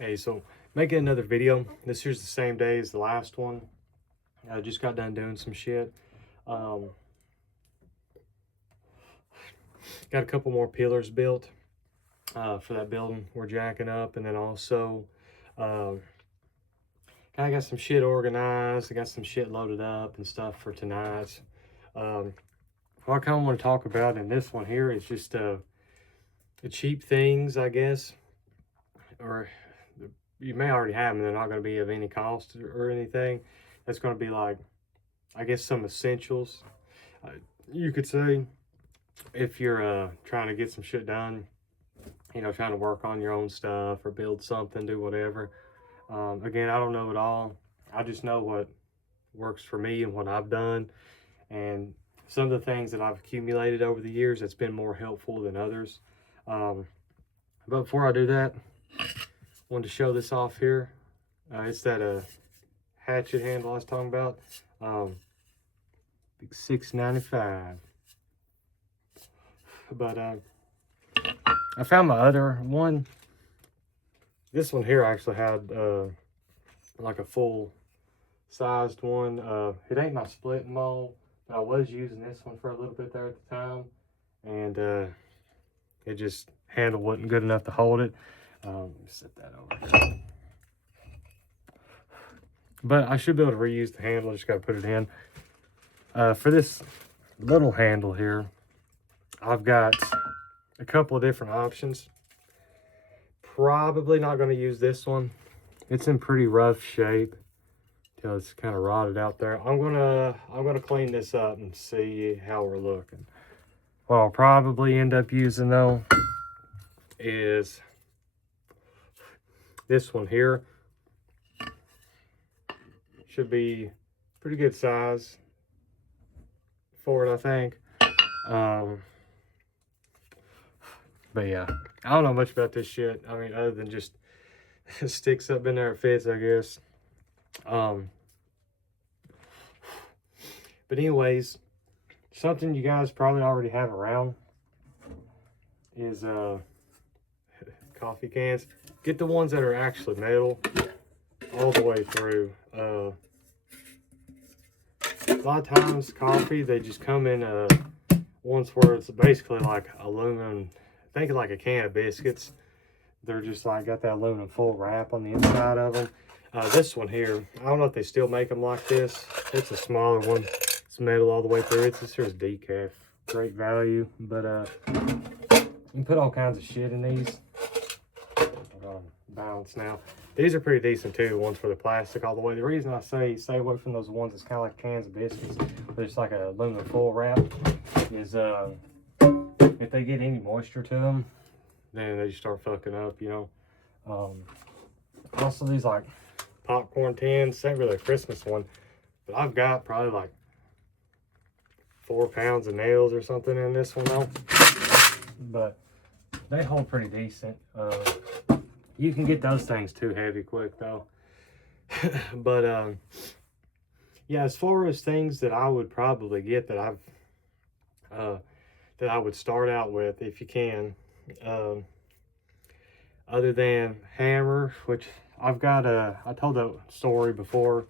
Hey, so making another video. This here's the same day as the last one. I just got done doing some shit. Um, got a couple more pillars built for that building we're jacking up, and then also kind of got some shit organized. I got some shit loaded up and stuff for tonight. What I kind of want to talk about in this one here is just the cheap things, I guess, or you may already have them. They're not going to be of any cost or anything. That's going to be like, I guess, some essentials. Uh, you could say if you're trying to get some shit done, you know, trying to work on your own stuff or build something, do whatever. Again, I don't know it all. I just know what works for me and what I've done. And some of the things that I've accumulated over the years that's been more helpful than others. But before I do that, I wanted to show this off here. It's that hatchet handle I was talking about. Big $6.95. But I found my other one. This one here actually had like a full sized one. It ain't my split mold, but I was using this one for a little bit there at the time, and it just handle wasn't good enough to hold it. Set that over here. But I should be able to reuse the handle. I just got to put it in. For this little handle here, I've got a couple of different options. Probably not going to use this one. It's in pretty rough shape till it's kind of rotted out there. I'm gonna clean this up and see how we're looking. What I'll probably end up using though is this one here. Should be pretty good size for it, I think. But yeah, I don't know much about this shit. I mean, other than just sticks up in there, it fits, I guess. But anyways, something you guys probably already have around is coffee cans. Get the ones that are actually metal all the way through. A lot of times coffee, they just come in ones where it's basically like aluminum. Think of like a can of biscuits. They're just like got that aluminum foil wrap on the inside of them. This one here, I don't know if they still make them like this. It's a smaller one. It's metal all the way through. This here's decaf. Great value. But you can put all kinds of shit in these. Balance now. These are pretty decent too, the ones for the plastic all the way. The reason I say stay away from those ones that's kind of like cans of biscuits, but it's like a aluminum foil wrap, is if they get any moisture to them, then they just start fucking up, you know. Also these like popcorn tins, this ain't really a Christmas one, but I've got probably like 4 pounds of nails or something in this one though. But they hold pretty decent. You can get those things too heavy quick though. But yeah, as far as things that I would probably get that I would start out with, if you can, other than hammer, which I've got I told that story before.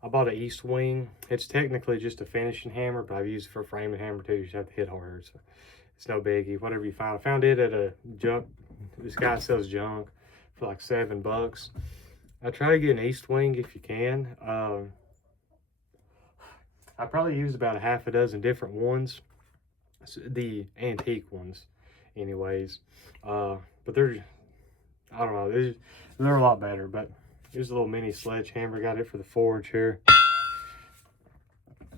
I bought an East Wing. It's technically just a finishing hammer, but I've used it for framing hammer too. You just have to hit harder, so it's no biggie. Whatever you find. I found it at a junk. This guy sells junk for like $7. I try to get an East Wing if you can. I probably used about a half a dozen different ones, the antique ones, anyways. But they're, I don't know, they're a lot better. But here's a little mini sledgehammer. Got it for the forge here.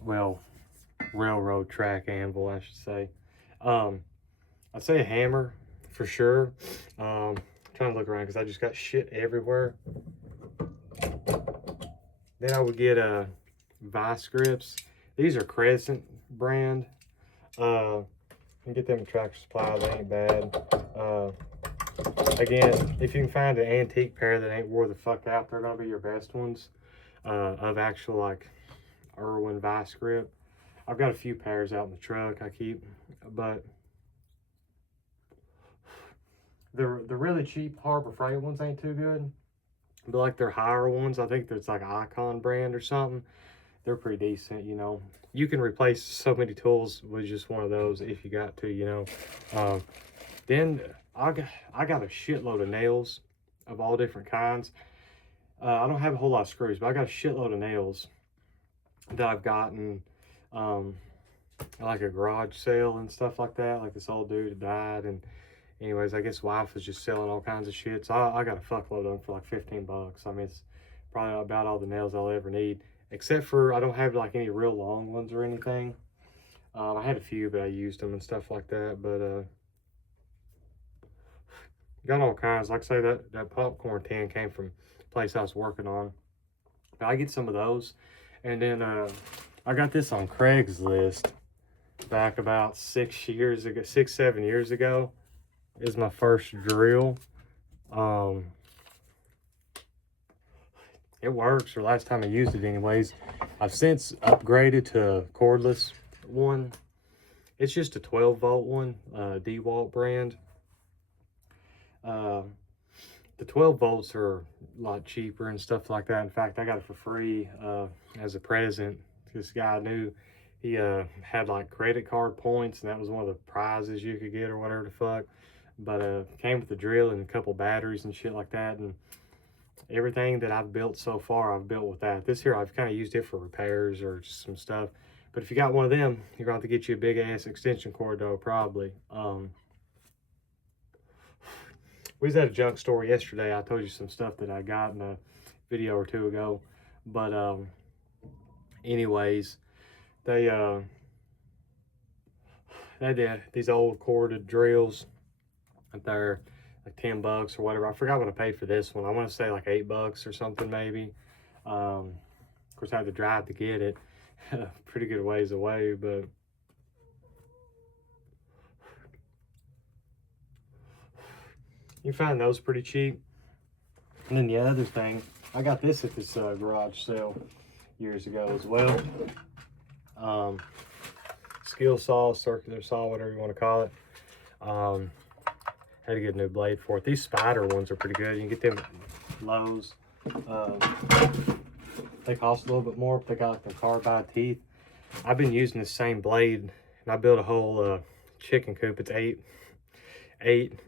Well, railroad track anvil, I should say. I'd say a hammer for sure. Trying to look around because I just got shit everywhere. Then I would get vice grips. These are Crescent brand. You can get them at Tractor Supply. They ain't bad. Again, if you can find an antique pair that ain't wore the fuck out, they're gonna be your best ones of actual like Irwin vice grip. I've got a few pairs out in the truck I keep, but the really cheap Harbor Freight ones ain't too good. But like their higher ones, I think there's like an Icon brand or something. They're pretty decent, you know. You can replace so many tools with just one of those if you got to, you know. Then I got a shitload of nails of all different kinds. I don't have a whole lot of screws, but I got a shitload of nails that I've gotten like a garage sale and stuff like that. Like this old dude that died, and anyways, I guess wife was just selling all kinds of shit. So I got a fuckload of them for like 15 bucks. I mean, it's probably about all the nails I'll ever need, except for I don't have like any real long ones or anything. I had a few, but I used them and stuff like that. But got all kinds. Like I say, that popcorn tin came from the place I was working on. But I get some of those, and then I got this on Craigslist back about 6 years ago, 6, 7 years ago. Is my first drill. It works, or last time I used it anyways. I've since upgraded to a cordless one. It's just a 12-volt one, DeWalt brand. The 12 volts are a lot cheaper and stuff like that. In fact, I got it for free as a present. This guy knew he had like credit card points, and that was one of the prizes you could get or whatever the fuck. But came with the drill and a couple batteries and shit like that. And everything that I've built so far, I've built with that. This here, I've kind of used it for repairs or just some stuff. But if you got one of them, you're going to have to get you a big ass extension cord though, probably. We was at a junk store yesterday. I told you some stuff that I got in a video or two ago. But anyways, they had these old corded drills up there, like 10 bucks or whatever. I forgot what I paid for this one. I want to say like 8 bucks or something maybe. Of course, I had to drive to get it. Pretty good ways away, but you find those pretty cheap. And then the other thing, I got this at this garage sale years ago as well. Skill saw, circular saw, whatever you want to call it. Had to get a new blade for it. These spider ones are pretty good. You can get them at Lowe's. They cost a little bit more, but they got like the carbide teeth. I've been using the same blade, and I built a whole chicken coop. It's 8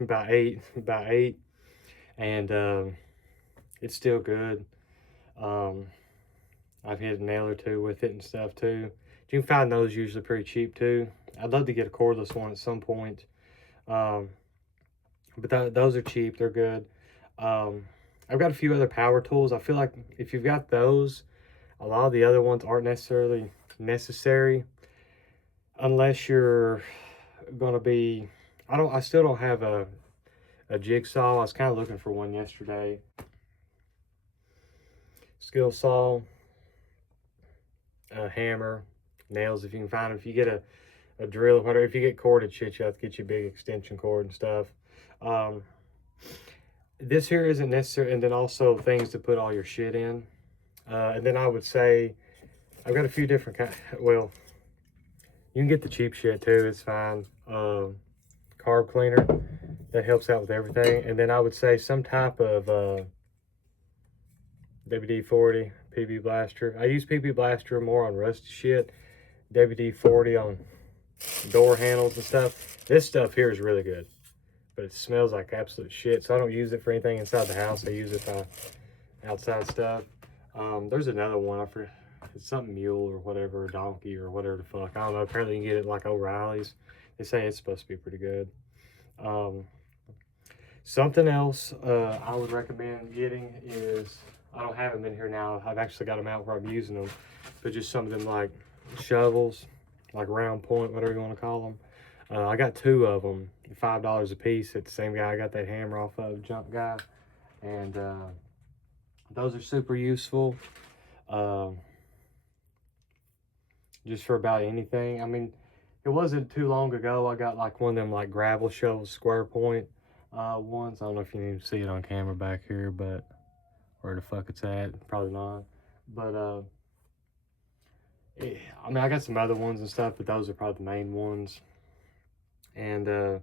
by 8 by 8, and it's still good. I've hit a nail or two with it and stuff too. You can find those usually pretty cheap too. I'd love to get a cordless one at some point. But those are cheap, they're good. I've got a few other power tools. I feel like if you've got those, a lot of the other ones aren't necessarily necessary unless you're gonna be, I still don't have a jigsaw. I was kind of looking for one yesterday. Skill saw, a hammer, nails if you can find them. If you get a drill, whatever, if you get corded shit, you have to get you a big extension cord and stuff. This here isn't necessary, and then also things to put all your shit in. And then I would say I've got a few different kinds. Well, you can get the cheap shit too. It's fine. Carb cleaner, that helps out with everything. And then I would say some type of WD-40 PB Blaster. I use PB Blaster more on rusty shit. WD-40 on door handles and stuff. This stuff here is really good, but it smells like absolute shit, so I don't use it for anything inside the house. I use it for outside stuff. There's another one, I forget, it's something mule or whatever, or donkey or whatever the fuck. I don't know, apparently you can get it like O'Reilly's. They say it's supposed to be pretty good. Something else I would recommend getting is, I don't have them in here now. I've actually got them out where I'm using them, but just some of them like shovels, like round point, whatever you want to call them. I got 2 of them, $5 a piece at the same guy I got that hammer off of, Jump Guy. And those are super useful. Just for about anything. I mean, it wasn't too long ago I got like one of them like gravel shovels, square point ones. I don't know if you can even see it on camera back here, but where the fuck it's at, probably not. But I mean, I got some other ones and stuff, but those are probably the main ones. And I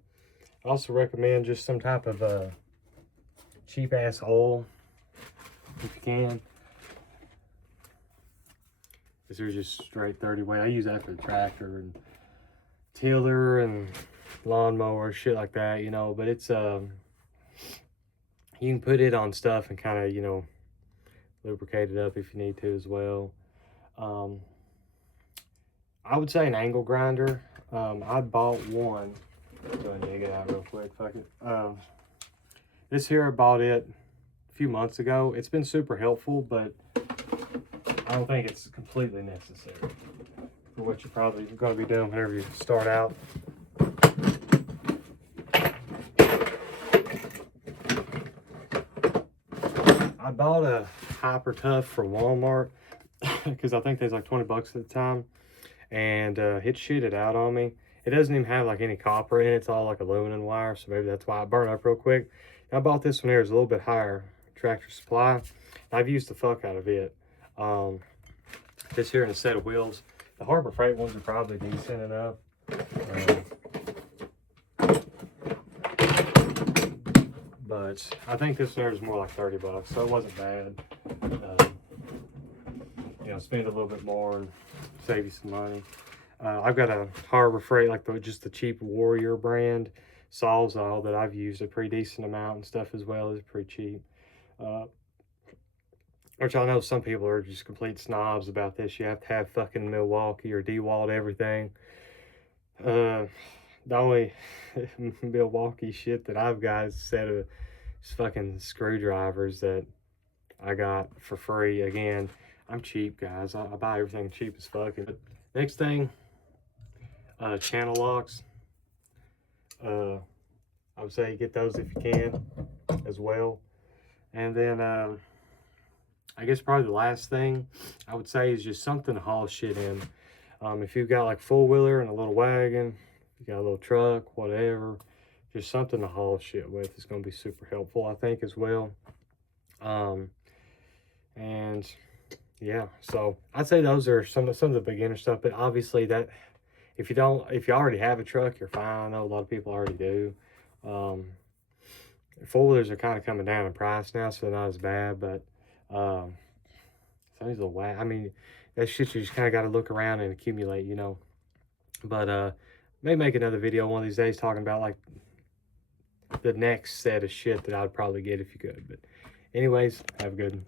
also recommend just some type of cheap ass oil. if you can. This is just straight 30 weight. I use that for the tractor and tiller and lawnmower, shit like that, you know. But it's you can put it on stuff and kind of, you know, lubricate it up if you need to as well. I would say an angle grinder. I bought one. Go ahead and dig it out real quick. Fuck it. This here, I bought it a few months ago. It's been super helpful, but I don't think it's completely necessary for what you're probably going to be doing whenever you start out. I bought a Hyper Tough from Walmart because I think there's like 20 bucks at the time, and it shitted out on me. It doesn't even have like any copper in it. It's all like aluminum wire, so maybe that's why it burned up real quick. I bought this one here. It's a little bit higher, Tractor Supply. I've used the fuck out of it. This here in a set of wheels. The Harbor Freight ones are probably decent enough. But I think this one is more like 30 bucks, so it wasn't bad. You know, spend a little bit more and save you some money. I've got a Harbor Freight, like just the cheap Warrior brand Sawzall that I've used a pretty decent amount and stuff as well. It's pretty cheap. Which I know some people are just complete snobs about this. You have to have fucking Milwaukee or DeWalt everything. The only Milwaukee shit that I've got is a set of fucking screwdrivers that I got for free. Again, I'm cheap, guys. I buy everything cheap as fucking. Next thing, channel locks. I would say get those if you can as well. And then I guess probably the last thing I would say is just something to haul shit in. If you've got like four-wheeler and a little wagon, you got a little truck, whatever, just something to haul shit with is going to be super helpful, I think, as well. And yeah, so I'd say those are some of the beginner stuff. But obviously, that if you already have a truck, you're fine. I know a lot of people already do. Four-wheelers are kind of coming down in price now, so they're not as bad. But some of these little I mean, that shit you just kind of got to look around and accumulate, you know. But maybe make another video one of these days talking about like the next set of shit that I'd probably get if you could. But anyways, have a good one.